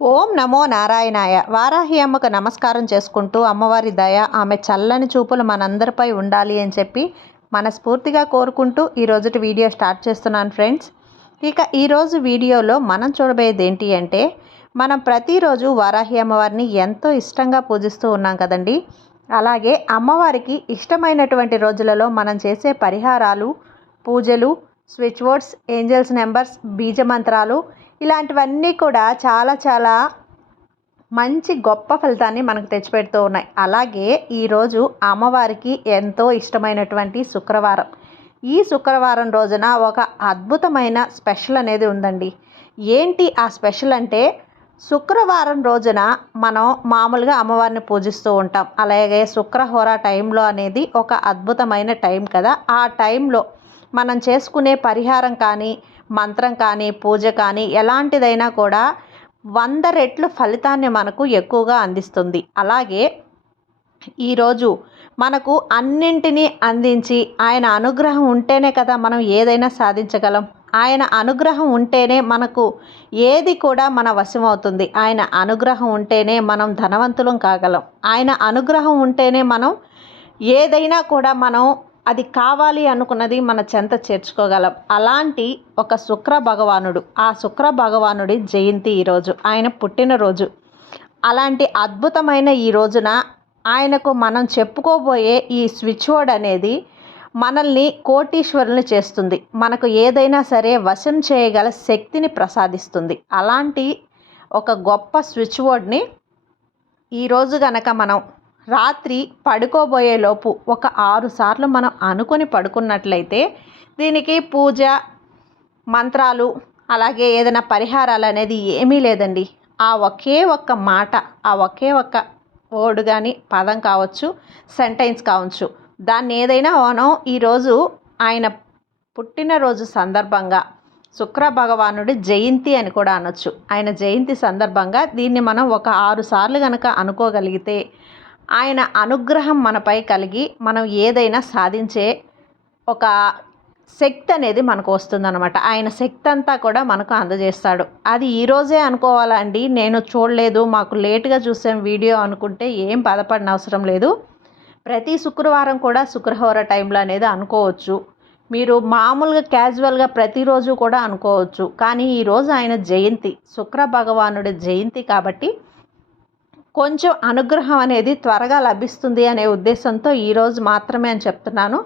ఓం నమో నారాయణాయ. వారాహి అమ్మకు నమస్కారం చేసుకుంటూ అమ్మవారి దయ, ఆమె చల్లని చూపులు మనందరిపై ఉండాలి అని చెప్పి మనస్ఫూర్తిగా కోరుకుంటూ ఈరోజుటి వీడియో స్టార్ట్ చేస్తున్నాను ఫ్రెండ్స్. ఇక ఈరోజు వీడియోలో మనం చూడబోయేది ఏంటి అంటే, మనం ప్రతిరోజు వారాహి అమ్మవారిని ఎంతో ఇష్టంగా పూజిస్తూ ఉన్నాం కదండి. అలాగే అమ్మవారికి ఇష్టమైనటువంటి రోజులలో మనం చేసే పరిహారాలు, పూజలు, స్విచ్ వర్డ్స్, ఏంజల్స్ నెంబర్స్, బీజ మంత్రాలు ఇలాంటివన్నీ కూడా చాలా మంచి గొప్ప ఫలితాన్ని మనకు తెచ్చిపెడుతూ ఉన్నాయి. అలాగే ఈరోజు అమ్మవారికి ఎంతో ఇష్టమైనటువంటి శుక్రవారం. ఈ శుక్రవారం రోజున ఒక అద్భుతమైన స్పెషల్ అనేది ఉందండి. ఏంటి ఆ స్పెషల్ అంటే, శుక్రవారం రోజున మనం మామూలుగా అమ్మవారిని పూజిస్తూ ఉంటాం. అలాగే శుక్రహోర టైంలో అనేది ఒక అద్భుతమైన టైం కదా. ఆ టైంలో మనం చేసుకునే పరిహారం కానీ, మంత్రం కానీ, పూజ కానీ ఎలాంటిదైనా కూడా 100 రెట్లు ఫలితాన్ని మనకు ఎక్కువగా అందిస్తుంది. అలాగే ఈరోజు మనకు అన్నింటినీ అందించి ఆయన అనుగ్రహం ఉంటేనే కదా మనం ఏదైనా సాధించగలం. ఆయన అనుగ్రహం ఉంటేనే మనకు ఏది కూడా మన వశం అవుతుంది. ఆయన అనుగ్రహం ఉంటేనే మనం ధనవంతులం కాగలం. ఆయన అనుగ్రహం ఉంటేనే మనం ఏదైనా కూడా మనం అది కావాలి అనుకున్నది మన చెంత చేర్చుకోగలం. అలాంటి ఒక శుక్ర భగవానుడు, ఆ శుక్ర భగవానుడి జయంతి ఈరోజు, ఆయన పుట్టినరోజు. అలాంటి అద్భుతమైన ఈ రోజున ఆయనకు మనం చెప్పుకోబోయే ఈ స్విచ్ వర్డ్ అనేది మనల్ని కోటీశ్వరుల్ని చేస్తుంది. మనకు ఏదైనా సరే వశం చేయగల శక్తిని ప్రసాదిస్తుంది. అలాంటి ఒక గొప్ప స్విచ్ వర్డ్ని ఈరోజు గనక మనం రాత్రి పడుకోబోయే లోపు ఒక 6 సార్లు మనం అనుకొని పడుకున్నట్లయితే, దీనికి పూజ, మంత్రాలు, అలాగే ఏదైనా పరిహారాలు అనేది ఏమీ లేదండి. ఆ ఒకే ఒక్క మాట, ఆ ఒకే ఒక్క వర్డ్ కానీ, పదం కావచ్చు, సెంటెన్స్ కావచ్చు, దాన్ని ఏదైనా మనం ఈరోజు ఆయన పుట్టినరోజు సందర్భంగా, శుక్ర భగవానుడి జయంతి అని కూడా అనొచ్చు, ఆయన జయంతి సందర్భంగా దీన్ని మనం ఒక 6 సార్లు కనుక అనుకోగలిగితే, ఆయన అనుగ్రహం మనపై కలిగి మనం ఏదైనా సాధించే ఒక శక్తి అనేది మనకు వస్తుందన్నమాట. ఆయన శక్తి అంతా కూడా మనకు అందజేస్తాడు. అది ఈరోజే అనుకోవాలండి, నేను చూడలేదు, మాకు లేటుగా చూసాం వీడియో అనుకుంటే ఏం బాధపడిన అవసరం లేదు. ప్రతి శుక్రవారం కూడా శుక్రవార టైంలో అనేది అనుకోవచ్చు. మీరు మామూలుగా క్యాజువల్గా ప్రతిరోజు కూడా అనుకోవచ్చు. కానీ ఈరోజు ఆయన జయంతి, శుక్ర భగవానుడి జయంతి కాబట్టి కొంచెం అనుగ్రహం అనేది త్వరగా లభిస్తుంది అనే ఉద్దేశంతో ఈరోజు మాత్రమే అని చెప్తున్నాను.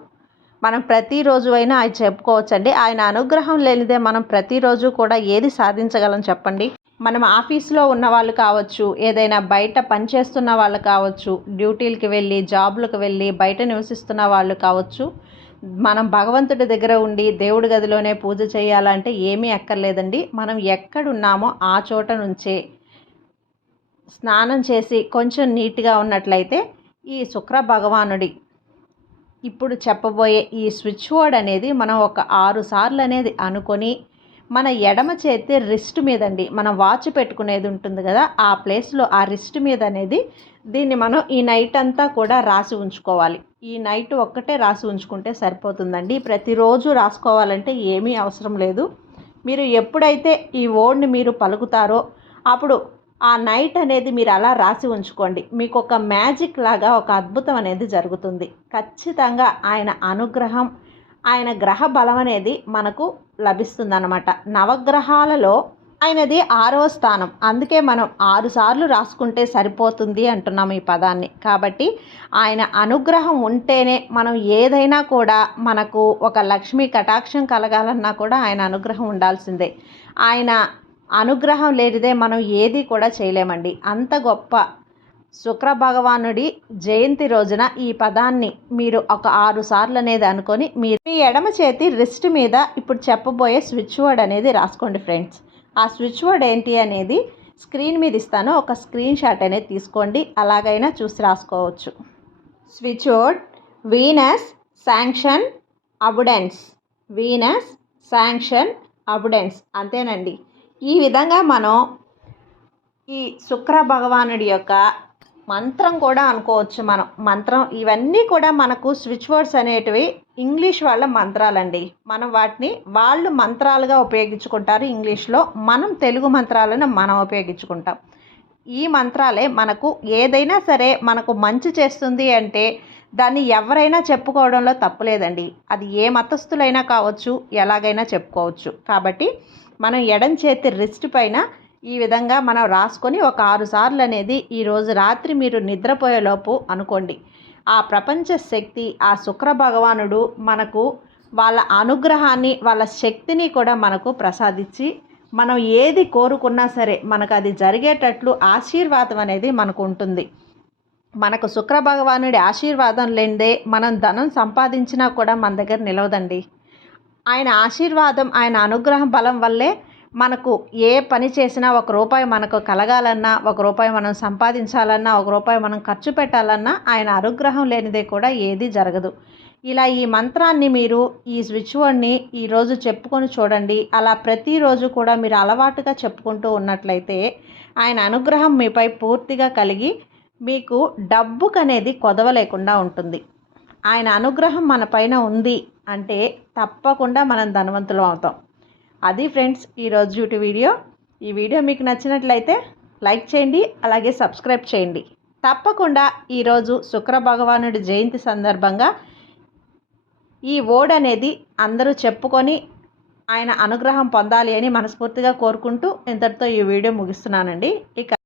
మనం ప్రతిరోజు అయినా ఆయన చెప్పుకోవచ్చండి. ఆయన అనుగ్రహం లేనిదే మనం ప్రతిరోజు కూడా ఏది సాధించగలం చెప్పండి. మనం ఆఫీస్లో ఉన్న వాళ్ళు కావచ్చు, ఏదైనా బయట పనిచేస్తున్న వాళ్ళు కావచ్చు, డ్యూటీలకి వెళ్ళి, జాబ్లకు వెళ్ళి, బయట నివసిస్తున్న వాళ్ళు కావచ్చు, మనం భగవంతుడి దగ్గర ఉండి దేవుడి గదిలోనే పూజ చేయాలంటే ఏమీ అక్కర్లేదండి. మనం ఎక్కడున్నామో ఆ చోట నుంచే స్నానం చేసి కొంచెం నీట్గా ఉన్నట్లయితే ఈ శుక్ర భగవానుడి ఇప్పుడు చెప్పబోయే ఈ స్విచ్ వర్డ్ అనేది మనం ఒక 6 సార్లు అనేది అనుకొని, మన ఎడమ చేతి రిస్ట్ మీదండి, మనం వాచ్ పెట్టుకునేది ఉంటుంది కదా, ఆ ప్లేస్లో ఆ రిస్ట్ మీద అనేది దీన్ని మనం ఈ నైట్ అంతా కూడా రాసి ఉంచుకోవాలి. ఈ నైట్ ఒక్కటే రాసి ఉంచుకుంటే సరిపోతుందండి. ప్రతిరోజు రాసుకోవాలంటే ఏమీ అవసరం లేదు. మీరు ఎప్పుడైతే ఈ వర్డ్ని మీరు పలుకుతారో అప్పుడు ఆ నైట్ అనేది మీరు అలా రాసి ఉంచుకోండి. మీకు ఒక మ్యాజిక్ లాగా ఒక అద్భుతం అనేది జరుగుతుంది. ఖచ్చితంగా ఆయన అనుగ్రహం, ఆయన గ్రహ బలం అనేది మనకు లభిస్తుందన్నమాట. నవగ్రహాలలో ఆయనది 6వ స్థానం. అందుకే మనం 6 సార్లు రాసుకుంటే సరిపోతుంది అంటున్నాం ఈ పదాన్ని. కాబట్టి ఆయన అనుగ్రహం ఉంటేనే మనం ఏదైనా కూడా, మనకు ఒక లక్ష్మీ కటాక్షం కలగాలన్నా కూడా ఆయన అనుగ్రహం ఉండాల్సిందే. ఆయన అనుగ్రహం లేనిదే మనం ఏది కూడా చేయలేమండి. అంత గొప్ప శుక్ర భగవానుడి జయంతి రోజున ఈ పదాన్ని మీరు ఒక 6 సార్లు అనేది అనుకొని మీరు మీ ఎడమ చేతి రిస్ట్ మీద ఇప్పుడు చెప్పబోయే స్విచ్ వర్డ్ అనేది రాసుకోండి ఫ్రెండ్స్. ఆ స్విచ్ వర్డ్ ఏంటి అనేది స్క్రీన్ మీద ఇస్తాను, ఒక స్క్రీన్ షాట్ అనేది తీసుకోండి. అలాగైనా చూసి రాసుకోవచ్చు. Switch word Venus sanction abundance. Venus sanction abundance. అంతేనండి. ఈ విధంగా మనం ఈ శుక్ర భగవానుడి యొక్క మంత్రం కూడా అనుకోవచ్చు. మనం మంత్రం ఇవన్నీ కూడా మనకు స్విచ్ వర్డ్స్ అనేటివి ఇంగ్లీష్ వాళ్ళ మంత్రాలండి. మనం వాటిని వాళ్ళు మంత్రాలుగా ఉపయోగించుకుంటారు ఇంగ్లీష్‌లో. మనం తెలుగు మంత్రాలను మనం ఉపయోగించుకుంటాం. ఈ మంత్రాలే మనకు ఏదైనా సరే మనకు మంచి చేస్తుంది అంటే దాన్ని ఎవరైనా చెప్పుకోవడంలో తప్పు లేదండి. అది ఏ మతస్థులైనా కావచ్చు, ఎలాగైనా చెప్పుకోవచ్చు. కాబట్టి మనం ఎడమ చేతి రిస్ట్ పైన ఈ విధంగా మనం రాసుకొని ఒక 6 సార్లు అనేది ఈరోజు రాత్రి మీరు నిద్రపోయేలోపు అనుకోండి. ఆ ప్రపంచ శక్తి, ఆ శుక్ర భగవానుడు మనకు వాళ్ళ అనుగ్రహాన్ని, వాళ్ళ శక్తిని కూడా మనకు ప్రసాదించి, మనం ఏది కోరుకున్నా సరే మనకు అది జరిగేటట్లు ఆశీర్వాదం అనేది మనకు ఉంటుంది. మనకు శుక్ర భగవానుడి ఆశీర్వాదం లేనిదే మనం ధనం సంపాదించినా కూడా మన దగ్గర నిలవదండి. ఆయన ఆశీర్వాదం, ఆయన అనుగ్రహం బలం వల్లే మనకు ఏ పని చేసినా ₹1 మనకు కలగాలన్నా, ₹1 మనం సంపాదించాలన్నా, ₹1 మనం ఖర్చు పెట్టాలన్నా ఆయన అనుగ్రహం లేనిదే కూడా ఏదీ జరగదు. ఇలా ఈ మంత్రాన్ని మీరు ఈ స్విచ్ వర్డ్‌ని ఈరోజు చెప్పుకొని చూడండి. అలా ప్రతిరోజు కూడా మీరు అలవాటుగా చెప్పుకుంటూ ఉన్నట్లయితే ఆయన అనుగ్రహం మీపై పూర్తిగా కలిగి మీకు డబ్బుకనేది కొదవ లేకుండా ఉంటుంది. ఆయన అనుగ్రహం మన పైన ఉంది అంటే తప్పకుండా మనం ధనవంతులం అవుతాం. అది ఫ్రెండ్స్ ఈరోజు వీడియో. ఈ వీడియో మీకు నచ్చినట్లయితే లైక్ చేయండి, అలాగే సబ్స్క్రైబ్ చేయండి. తప్పకుండా ఈరోజు శుక్ర భగవానుడి జయంతి సందర్భంగా ఈ వర్డ్ అనేది అందరూ చెప్పుకొని ఆయన అనుగ్రహం పొందాలి అని మనస్ఫూర్తిగా కోరుకుంటూ ఇంతటితో ఈ వీడియో ముగిస్తున్నానండి. ఇక